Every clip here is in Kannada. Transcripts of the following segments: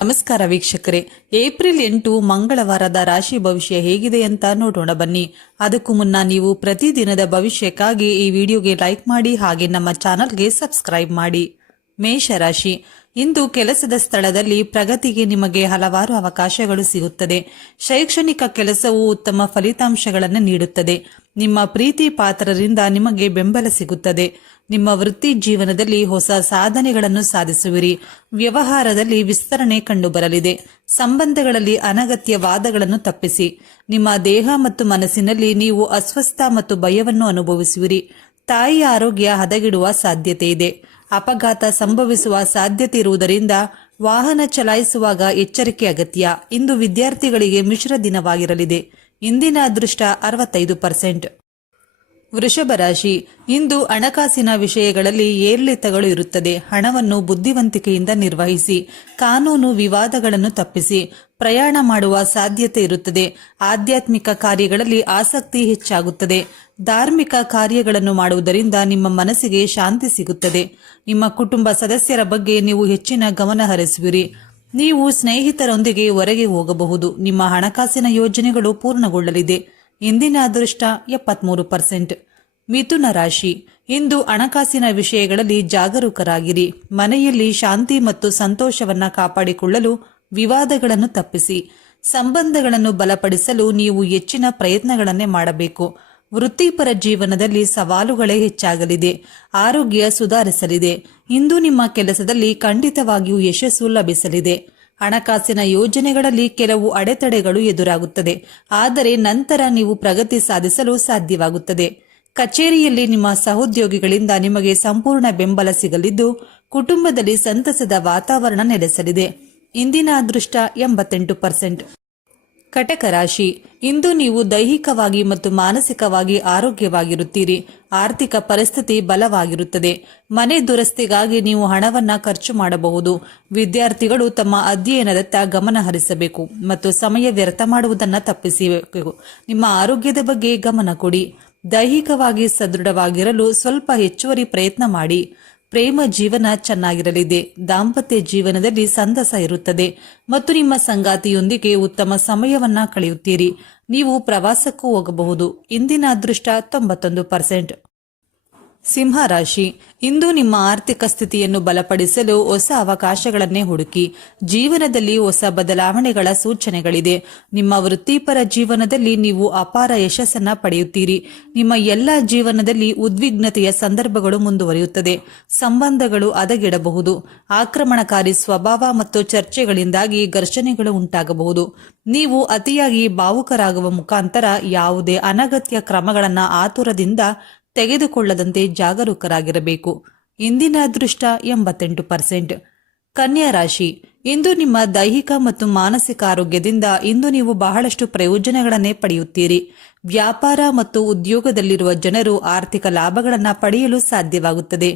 ನಮಸ್ಕಾರ ವೀಕ್ಷಕರೇ, ಏಪ್ರಿಲ್ 8 ಮಂಗಳವಾರದ ರಾಶಿ ಭವಿಷ್ಯ ಹೇಗಿದೆ ಅಂತ ನೋಡೋಣ ಬನ್ನಿ. ಅದಕ್ಕೂ ಮುನ್ನ ನೀವು ಪ್ರತಿದಿನದ ಭವಿಷ್ಯಕ್ಕಾಗಿ ಈ ವಿಡಿಯೋಗೆ ಲೈಕ್ ಮಾಡಿ, ಹಾಗೆ ನಮ್ಮ ಚಾನಲ್ಗೆ ಸಬ್ಸ್ಕ್ರೈಬ್ ಮಾಡಿ. ಮೇಷರಾಶಿ, ಇಂದು ಕೆಲಸದ ಸ್ಥಳದಲ್ಲಿ ಪ್ರಗತಿಗೆ ನಿಮಗೆ ಹಲವಾರು ಅವಕಾಶಗಳು ಸಿಗುತ್ತದೆ. ಶೈಕ್ಷಣಿಕ ಕೆಲಸವು ಉತ್ತಮ ಫಲಿತಾಂಶಗಳನ್ನು ನೀಡುತ್ತದೆ. ನಿಮ್ಮ ಪ್ರೀತಿ ಪಾತ್ರರಿಂದ ನಿಮಗೆ ಬೆಂಬಲ ಸಿಗುತ್ತದೆ. ನಿಮ್ಮ ವೃತ್ತಿ ಜೀವನದಲ್ಲಿ ಹೊಸ ಸಾಧನೆಗಳನ್ನು ಸಾಧಿಸುವಿರಿ. ವ್ಯವಹಾರದಲ್ಲಿ ವಿಸ್ತರಣೆ ಕಂಡುಬರಲಿದೆ. ಸಂಬಂಧಗಳಲ್ಲಿ ಅನಗತ್ಯ ವಾದಗಳನ್ನು ತಪ್ಪಿಸಿ. ನಿಮ್ಮ ದೇಹ ಮತ್ತು ಮನಸ್ಸಿನಲ್ಲಿ ನೀವು ಅಸ್ವಸ್ಥ ಮತ್ತು ಭಯವನ್ನು ಅನುಭವಿಸುವಿರಿ. ತಾಯಿಯ ಆರೋಗ್ಯ ಹದಗೆಡುವ ಸಾಧ್ಯತೆ ಇದೆ. ಅಪಘಾತ ಸಂಭವಿಸುವ ಸಾಧ್ಯತೆ ಇರುವುದರಿಂದ ವಾಹನ ಚಲಾಯಿಸುವಾಗ ಎಚ್ಚರಿಕೆ ಅಗತ್ಯ. ಇಂದು ವಿದ್ಯಾರ್ಥಿಗಳಿಗೆ ಮಿಶ್ರ ದಿನವಾಗಿರಲಿದೆ. ಇಂದಿನ ಅದೃಷ್ಟ 65%. ವೃಷಭ ರಾಶಿ, ಇಂದು ಹಣಕಾಸಿನ ವಿಷಯಗಳಲ್ಲಿ ಏರಿಳಿತಗಳು ಇರುತ್ತದೆ. ಹಣವನ್ನು ಬುದ್ಧಿವಂತಿಕೆಯಿಂದ ನಿರ್ವಹಿಸಿ. ಕಾನೂನು ವಿವಾದಗಳನ್ನು ತಪ್ಪಿಸಿ. ಪ್ರಯಾಣ ಮಾಡುವ ಸಾಧ್ಯತೆ ಇರುತ್ತದೆ. ಆಧ್ಯಾತ್ಮಿಕ ಕಾರ್ಯಗಳಲ್ಲಿ ಆಸಕ್ತಿ ಹೆಚ್ಚಾಗುತ್ತದೆ. ಧಾರ್ಮಿಕ ಕಾರ್ಯಗಳನ್ನು ಮಾಡುವುದರಿಂದ ನಿಮ್ಮ ಮನಸ್ಸಿಗೆ ಶಾಂತಿ ಸಿಗುತ್ತದೆ. ನಿಮ್ಮ ಕುಟುಂಬ ಸದಸ್ಯರ ಬಗ್ಗೆ ನೀವು ಹೆಚ್ಚಿನ ಗಮನ ಹರಿಸುವಿರಿ. ನೀವು ಸ್ನೇಹಿತರೊಂದಿಗೆ ಹೊರಗೆ ಹೋಗಬಹುದು. ನಿಮ್ಮ ಹಣಕಾಸಿನ ಯೋಜನೆಗಳು ಪೂರ್ಣಗೊಳ್ಳಲಿದೆ. ಇಂದಿನ ಅದೃಷ್ಟ 73%. ಮಿಥುನ ರಾಶಿ, ಇಂದು ಹಣಕಾಸಿನ ವಿಷಯಗಳಲ್ಲಿ ಜಾಗರೂಕರಾಗಿರಿ. ಮನೆಯಲ್ಲಿ ಶಾಂತಿ ಮತ್ತು ಸಂತೋಷವನ್ನ ಕಾಪಾಡಿಕೊಳ್ಳಲು ವಿವಾದಗಳನ್ನು ತಪ್ಪಿಸಿ. ಸಂಬಂಧಗಳನ್ನು ಬಲಪಡಿಸಲು ನೀವು ಹೆಚ್ಚಿನ ಪ್ರಯತ್ನಗಳನ್ನೇ ಮಾಡಬೇಕು. ವೃತ್ತಿಪರ ಜೀವನದಲ್ಲಿ ಸವಾಲುಗಳೇ ಹೆಚ್ಚಾಗಲಿದೆ. ಆರೋಗ್ಯ ಸುಧಾರಿಸಲಿದೆ. ಇಂದು ನಿಮ್ಮ ಕೆಲಸದಲ್ಲಿ ಖಂಡಿತವಾಗಿಯೂ ಯಶಸ್ಸು ಲಭಿಸಲಿದೆ. ಹಣಕಾಸಿನ ಯೋಜನೆಗಳಲ್ಲಿ ಕೆಲವು ಅಡೆತಡೆಗಳು ಎದುರಾಗುತ್ತದೆ, ಆದರೆ ನಂತರ ನೀವು ಪ್ರಗತಿ ಸಾಧಿಸಲು ಸಾಧ್ಯವಾಗುತ್ತದೆ. ಕಚೇರಿಯಲ್ಲಿ ನಿಮ್ಮ ಸಹೋದ್ಯೋಗಿಗಳಿಂದ ನಿಮಗೆ ಸಂಪೂರ್ಣ ಬೆಂಬಲ ಸಿಗಲಿದ್ದು, ಕುಟುಂಬದಲ್ಲಿ ಸಂತಸದ ವಾತಾವರಣ ನೆಲೆಸಲಿದೆ. ಇಂದಿನ ಅದೃಷ್ಟ 88%. ಕಟಕ ರಾಶಿ, ಇಂದು ನೀವು ದೈಹಿಕವಾಗಿ ಮತ್ತು ಮಾನಸಿಕವಾಗಿ ಆರೋಗ್ಯವಾಗಿರುತ್ತೀರಿ. ಆರ್ಥಿಕ ಪರಿಸ್ಥಿತಿ ಬಲವಾಗಿರುತ್ತದೆ. ಮನೆ ದುರಸ್ತಿಗಾಗಿ ನೀವು ಹಣವನ್ನ ಖರ್ಚು ಮಾಡಬಹುದು. ವಿದ್ಯಾರ್ಥಿಗಳು ತಮ್ಮ ಅಧ್ಯಯನದತ್ತ ಗಮನ ಹರಿಸಬೇಕು ಮತ್ತು ಸಮಯ ವ್ಯರ್ಥ ಮಾಡುವುದನ್ನು ತಪ್ಪಿಸಬೇಕು. ನಿಮ್ಮ ಆರೋಗ್ಯದ ಬಗ್ಗೆ ಗಮನ ಕೊಡಿ. ದೈಹಿಕವಾಗಿ ಸದೃಢವಾಗಿರಲು ಸ್ವಲ್ಪ ಹೆಚ್ಚುವರಿ ಪ್ರಯತ್ನ ಮಾಡಿ. ಪ್ರೇಮ ಜೀವನ ಚೆನ್ನಾಗಿರಲಿದೆ. ದಾಂಪತ್ಯ ಜೀವನದಲ್ಲಿ ಸಂತಸ ಇರುತ್ತದೆ ಮತ್ತು ನಿಮ್ಮ ಸಂಗಾತಿಯೊಂದಿಗೆ ಉತ್ತಮ ಸಮಯವನ್ನ ಕಳೆಯುತ್ತೀರಿ. ನೀವು ಪ್ರವಾಸಕ್ಕೂ ಹೋಗಬಹುದು. ಇಂದಿನ ಅದೃಷ್ಟ 91%. ಸಿಂಹ ರಾಶಿ, ಇಂದು ನಿಮ್ಮ ಆರ್ಥಿಕ ಸ್ಥಿತಿಯನ್ನು ಬಲಪಡಿಸಲು ಹೊಸ ಅವಕಾಶಗಳನ್ನೇ ಹುಡುಕಿ. ಜೀವನದಲ್ಲಿ ಹೊಸ ಬದಲಾವಣೆಗಳ ಸೂಚನೆಗಳಿದೆ. ನಿಮ್ಮ ವೃತ್ತಿಪರ ಜೀವನದಲ್ಲಿ ನೀವು ಅಪಾರ ಯಶಸ್ಸನ್ನ ಪಡೆಯುತ್ತೀರಿ. ನಿಮ್ಮ ಎಲ್ಲ ಜೀವನದಲ್ಲಿ ಉದ್ವಿಗ್ನತೆಯ ಸಂದರ್ಭಗಳು ಮುಂದುವರಿಯುತ್ತದೆ. ಸಂಬಂಧಗಳು ಹದಗೆಡಬಹುದು. ಆಕ್ರಮಣಕಾರಿ ಸ್ವಭಾವ ಮತ್ತು ಚರ್ಚೆಗಳಿಂದಾಗಿ ಘರ್ಷಣೆಗಳು ಉಂಟಾಗಬಹುದು. ನೀವು ಅತಿಯಾಗಿ ಭಾವುಕರಾಗುವ ಮುಖಾಂತರ ಯಾವುದೇ ಅನಗತ್ಯ ಕ್ರಮಗಳನ್ನು ಆತುರದಿಂದ ತೆಗೆದುಕೊಳ್ಳದಂತೆ ಜಾಗರೂಕರಾಗಿರಬೇಕು. ಇಂದಿನ ಅದೃಷ್ಟ 88%. ಕನ್ಯಾ ರಾಶಿ, ಇಂದು ನಿಮ್ಮ ದೈಹಿಕ ಮತ್ತು ಮಾನಸಿಕ ಆರೋಗ್ಯದಿಂದ ಇಂದು ನೀವು ಬಹಳಷ್ಟು ಪ್ರಯೋಜನಗಳನ್ನೇ ಪಡೆಯುತ್ತೀರಿ. ವ್ಯಾಪಾರ ಮತ್ತು ಉದ್ಯೋಗದಲ್ಲಿರುವ ಜನರು ಆರ್ಥಿಕ ಲಾಭಗಳನ್ನು ಪಡೆಯಲು ಸಾಧ್ಯವಾಗುತ್ತದೆ.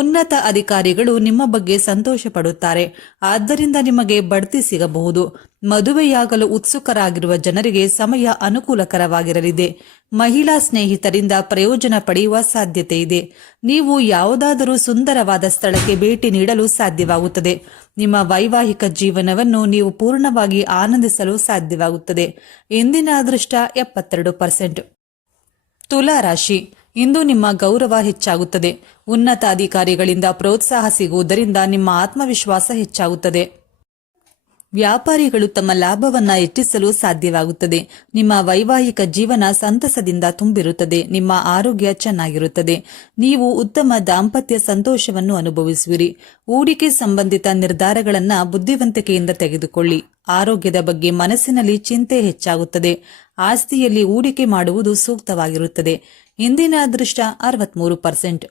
ಉನ್ನತ ಅಧಿಕಾರಿಗಳು ನಿಮ್ಮ ಬಗ್ಗೆ ಸಂತೋಷ ಪಡುತ್ತಾರೆ, ಆದ್ದರಿಂದ ನಿಮಗೆ ಬಡ್ತಿ ಸಿಗಬಹುದು. ಮದುವೆಯಾಗಲು ಉತ್ಸುಕರಾಗಿರುವ ಜನರಿಗೆ ಸಮಯ ಅನುಕೂಲಕರವಾಗಿರಲಿದೆ. ಮಹಿಳಾ ಸ್ನೇಹಿತರಿಂದ ಪ್ರಯೋಜನ ಪಡೆಯುವ ಸಾಧ್ಯತೆ ಇದೆ. ನೀವು ಯಾವುದಾದರೂ ಸುಂದರವಾದ ಸ್ಥಳಕ್ಕೆ ಭೇಟಿ ನೀಡಲು ಸಾಧ್ಯವಾಗುತ್ತದೆ. ನಿಮ್ಮ ವೈವಾಹಿಕ ಜೀವನವನ್ನು ನೀವು ಪೂರ್ಣವಾಗಿ ಆನಂದಿಸಲು ಸಾಧ್ಯವಾಗುತ್ತದೆ. ಇಂದಿನ ಅದೃಷ್ಟ 72%. ತುಲಾ ರಾಶಿ, ಇಂದು ನಿಮ್ಮ ಗೌರವ ಹೆಚ್ಚಾಗುತ್ತದೆ. ಉನ್ನತ ಅಧಿಕಾರಿಗಳಿಂದ ಪ್ರೋತ್ಸಾಹ ಸಿಗುವುದರಿಂದ ನಿಮ್ಮ ಆತ್ಮವಿಶ್ವಾಸ ಹೆಚ್ಚಾಗುತ್ತದೆ. ವ್ಯಾಪಾರಿಗಳು ತಮ್ಮ ಲಾಭವನ್ನ ಹೆಚ್ಚಿಸಲು ಸಾಧ್ಯವಾಗುತ್ತದೆ. ನಿಮ್ಮ ವೈವಾಹಿಕ ಜೀವನ ಸಂತಸದಿಂದ ತುಂಬಿರುತ್ತದೆ. ನಿಮ್ಮ ಆರೋಗ್ಯ ಚೆನ್ನಾಗಿರುತ್ತದೆ. ನೀವು ಉತ್ತಮ ದಾಂಪತ್ಯ ಸಂತೋಷವನ್ನು ಅನುಭವಿಸುವಿರಿ. ಹೂಡಿಕೆ ಸಂಬಂಧಿತ ನಿರ್ಧಾರಗಳನ್ನು ಬುದ್ಧಿವಂತಿಕೆಯಿಂದ ತೆಗೆದುಕೊಳ್ಳಿ. ಆರೋಗ್ಯದ ಬಗ್ಗೆ ಮನಸ್ಸಿನಲ್ಲಿ ಚಿಂತೆ ಹೆಚ್ಚಾಗುತ್ತದೆ. ಆಸ್ತಿಯಲ್ಲಿ ಹೂಡಿಕೆ ಮಾಡುವುದು ಸೂಕ್ತವಾಗಿರುತ್ತದೆ. ಇಂದಿನ ಅದೃಷ್ಟ 63%.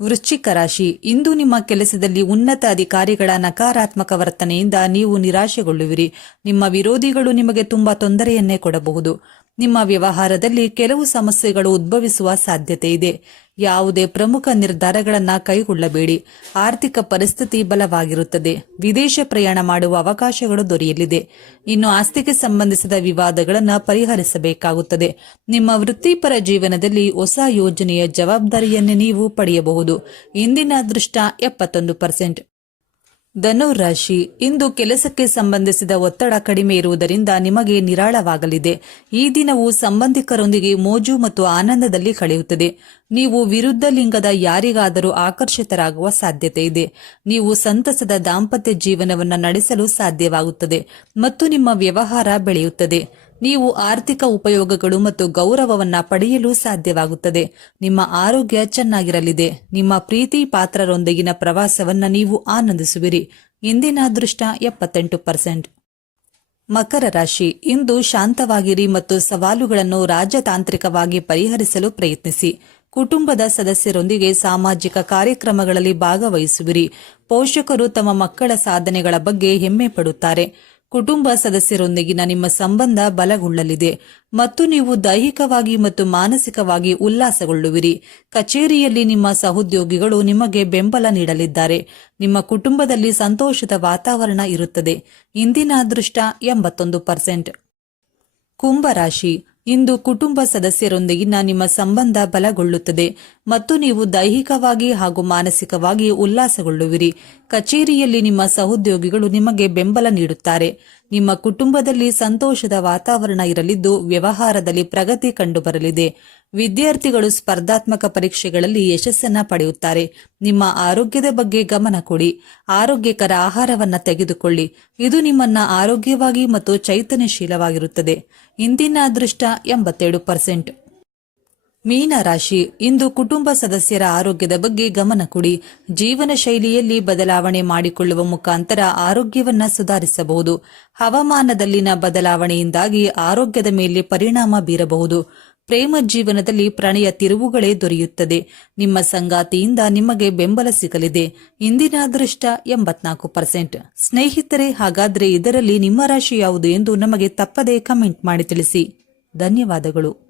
ವೃಶ್ಚಿಕ ರಾಶಿ, ಇಂದು ನಿಮ್ಮ ಕೆಲಸದಲ್ಲಿ ಉನ್ನತ ಅಧಿಕಾರಿಗಳ ನಕಾರಾತ್ಮಕ ವರ್ತನೆಯಿಂದ ನೀವು ನಿರಾಶೆಗೊಳ್ಳುವಿರಿ. ನಿಮ್ಮ ವಿರೋಧಿಗಳು ನಿಮಗೆ ತುಂಬಾ ತೊಂದರೆಯನ್ನೇ ಕೊಡಬಹುದು. ನಿಮ್ಮ ವ್ಯವಹಾರದಲ್ಲಿ ಕೆಲವು ಸಮಸ್ಯೆಗಳು ಉದ್ಭವಿಸುವ ಸಾಧ್ಯತೆ ಇದೆ. ಯಾವುದೇ ಪ್ರಮುಖ ನಿರ್ಧಾರಗಳನ್ನು ಕೈಗೊಳ್ಳಬೇಡಿ. ಆರ್ಥಿಕ ಪರಿಸ್ಥಿತಿ ಬಲವಾಗಿರುತ್ತದೆ. ವಿದೇಶ ಪ್ರಯಾಣ ಮಾಡುವ ಅವಕಾಶಗಳು ದೊರೆಯಲಿದೆ. ಇನ್ನು ಆಸ್ತಿಗೆ ಸಂಬಂಧಿಸಿದ ವಿವಾದಗಳನ್ನು ಪರಿಹರಿಸಬೇಕಾಗುತ್ತದೆ. ನಿಮ್ಮ ವೃತ್ತಿಪರ ಜೀವನದಲ್ಲಿ ಹೊಸ ಯೋಜನೆಯ ಜವಾಬ್ದಾರಿಯನ್ನು ನೀವು ಪಡೆಯಬಹುದು. ಇಂದಿನ ಅದೃಷ್ಟ 71%. ಧನುರ್ ರಾಶಿ, ಇಂದು ಕೆಲಸಕ್ಕೆ ಸಂಬಂಧಿಸಿದ ಒತ್ತಡ ಕಡಿಮೆ ಇರುವುದರಿಂದ ನಿಮಗೆ ನಿರಾಳವಾಗಲಿದೆ. ಈ ದಿನವು ಸಂಬಂಧಿಕರೊಂದಿಗೆ ಮೋಜು ಮತ್ತು ಆನಂದದಲ್ಲಿ ಕಳೆಯುತ್ತದೆ. ನೀವು ವಿರುದ್ಧ ಲಿಂಗದ ಯಾರಿಗಾದರೂ ಆಕರ್ಷಿತರಾಗುವ ಸಾಧ್ಯತೆ ಇದೆ. ನೀವು ಸಂತಸದ ದಾಂಪತ್ಯ ಜೀವನವನ್ನು ನಡೆಸಲು ಸಾಧ್ಯವಾಗುತ್ತದೆ ಮತ್ತು ನಿಮ್ಮ ವ್ಯವಹಾರ ಬೆಳೆಯುತ್ತದೆ. ನೀವು ಆರ್ಥಿಕ ಉಪಯೋಗಗಳು ಮತ್ತು ಗೌರವವನ್ನ ಪಡೆಯಲು ಸಾಧ್ಯವಾಗುತ್ತದೆ. ನಿಮ್ಮ ಆರೋಗ್ಯ ಚೆನ್ನಾಗಿರಲಿದೆ. ನಿಮ್ಮ ಪ್ರೀತಿ ಪಾತ್ರರೊಂದಿಗಿನ ಪ್ರವಾಸವನ್ನ ನೀವು ಆನಂದಿಸುವಿರಿ. ಇಂದಿನ ಅದೃಷ್ಟ 78%. ಮಕರ ರಾಶಿ, ಇಂದು ಶಾಂತವಾಗಿರಿ ಮತ್ತು ಸವಾಲುಗಳನ್ನು ರಾಜತಾಂತ್ರಿಕವಾಗಿ ಪರಿಹರಿಸಲು ಪ್ರಯತ್ನಿಸಿ. ಕುಟುಂಬದ ಸದಸ್ಯರೊಂದಿಗೆ ಸಾಮಾಜಿಕ ಕಾರ್ಯಕ್ರಮಗಳಲ್ಲಿ ಭಾಗವಹಿಸುವಿರಿ. ಪೋಷಕರು ತಮ್ಮ ಮಕ್ಕಳ ಸಾಧನೆಗಳ ಬಗ್ಗೆ ಹೆಮ್ಮೆ ಪಡುತ್ತಾರೆ. ಕುಟುಂಬ ಸದಸ್ಯರೊಂದಿಗಿನ ನಿಮ್ಮ ಸಂಬಂಧ ಬಲಗೊಳ್ಳಲಿದೆ ಮತ್ತು ನೀವು ದೈಹಿಕವಾಗಿ ಮತ್ತು ಮಾನಸಿಕವಾಗಿ ಉಲ್ಲಾಸಗೊಳ್ಳುವಿರಿ. ಕಚೇರಿಯಲ್ಲಿ ನಿಮ್ಮ ಸಹೋದ್ಯೋಗಿಗಳು ನಿಮಗೆ ಬೆಂಬಲ ನೀಡಲಿದ್ದಾರೆ. ನಿಮ್ಮ ಕುಟುಂಬದಲ್ಲಿ ಸಂತೋಷದ ವಾತಾವರಣ ಇರುತ್ತದೆ. ಇಂದಿನ ಅದೃಷ್ಟ 81%. ಕುಂಭರಾಶಿ, ಇಂದು ಕುಟುಂಬ ಸದಸ್ಯರೊಂದಿಗಿನ ನಿಮ್ಮ ಸಂಬಂಧ ಬಲಗೊಳ್ಳುತ್ತದೆ ಮತ್ತು ನೀವು ದೈಹಿಕವಾಗಿ ಹಾಗೂ ಮಾನಸಿಕವಾಗಿ ಉಲ್ಲಾಸಗೊಳ್ಳುವಿರಿ. ಕಚೇರಿಯಲ್ಲಿ ನಿಮ್ಮ ಸಹೋದ್ಯೋಗಿಗಳು ನಿಮಗೆ ಬೆಂಬಲ ನೀಡುತ್ತಾರೆ. ನಿಮ್ಮ ಕುಟುಂಬದಲ್ಲಿ ಸಂತೋಷದ ವಾತಾವರಣ ಇರಲಿದ್ದು ವ್ಯವಹಾರದಲ್ಲಿ ಪ್ರಗತಿ ಕಂಡುಬರಲಿದೆ. ವಿದ್ಯಾರ್ಥಿಗಳು ಸ್ಪರ್ಧಾತ್ಮಕ ಪರೀಕ್ಷೆಗಳಲ್ಲಿ ಯಶಸ್ಸನ್ನ ಪಡೆಯುತ್ತಾರೆ. ನಿಮ್ಮ ಆರೋಗ್ಯದ ಬಗ್ಗೆ ಗಮನ ಕೊಡಿ. ಆರೋಗ್ಯಕರ ಆಹಾರವನ್ನ ತೆಗೆದುಕೊಳ್ಳಿ. ಇದು ನಿಮ್ಮನ್ನ ಆರೋಗ್ಯವಾಗಿ ಮತ್ತು ಚೈತನ್ಯಶೀಲವಾಗಿರುತ್ತದೆ. ಇಂದಿನ ಅದೃಷ್ಟ 87%. ಮೀನ ರಾಶಿ, ಇಂದು ಕುಟುಂಬ ಸದಸ್ಯರ ಆರೋಗ್ಯದ ಬಗ್ಗೆ ಗಮನ ಕೊಡಿ. ಜೀವನ ಶೈಲಿಯಲ್ಲಿ ಬದಲಾವಣೆ ಮಾಡಿಕೊಳ್ಳುವ ಮುಖಾಂತರ ಆರೋಗ್ಯವನ್ನ ಸುಧಾರಿಸಬಹುದು. ಹವಾಮಾನದಲ್ಲಿನ ಬದಲಾವಣೆಯಿಂದಾಗಿ ಆರೋಗ್ಯದ ಮೇಲೆ ಪರಿಣಾಮ ಬೀರಬಹುದು. ಪ್ರೇಮ ಜೀವನದಲ್ಲಿ ಪ್ರಣಯ ತಿರುವುಗಳೇ ದೊರೆಯುತ್ತದೆ. ನಿಮ್ಮ ಸಂಗಾತಿಯಿಂದ ನಿಮಗೆ ಬೆಂಬಲ ಸಿಗಲಿದೆ. ಇಂದಿನ ಅದೃಷ್ಟ 84%. ಸ್ನೇಹಿತರೆ, ಹಾಗಾದ್ರೆ ಇದರಲ್ಲಿ ನಿಮ್ಮ ರಾಶಿ ಯಾವುದು ಎಂದು ನಮಗೆ ತಪ್ಪದೇ ಕಮೆಂಟ್ ಮಾಡಿ ತಿಳಿಸಿ. ಧನ್ಯವಾದಗಳು.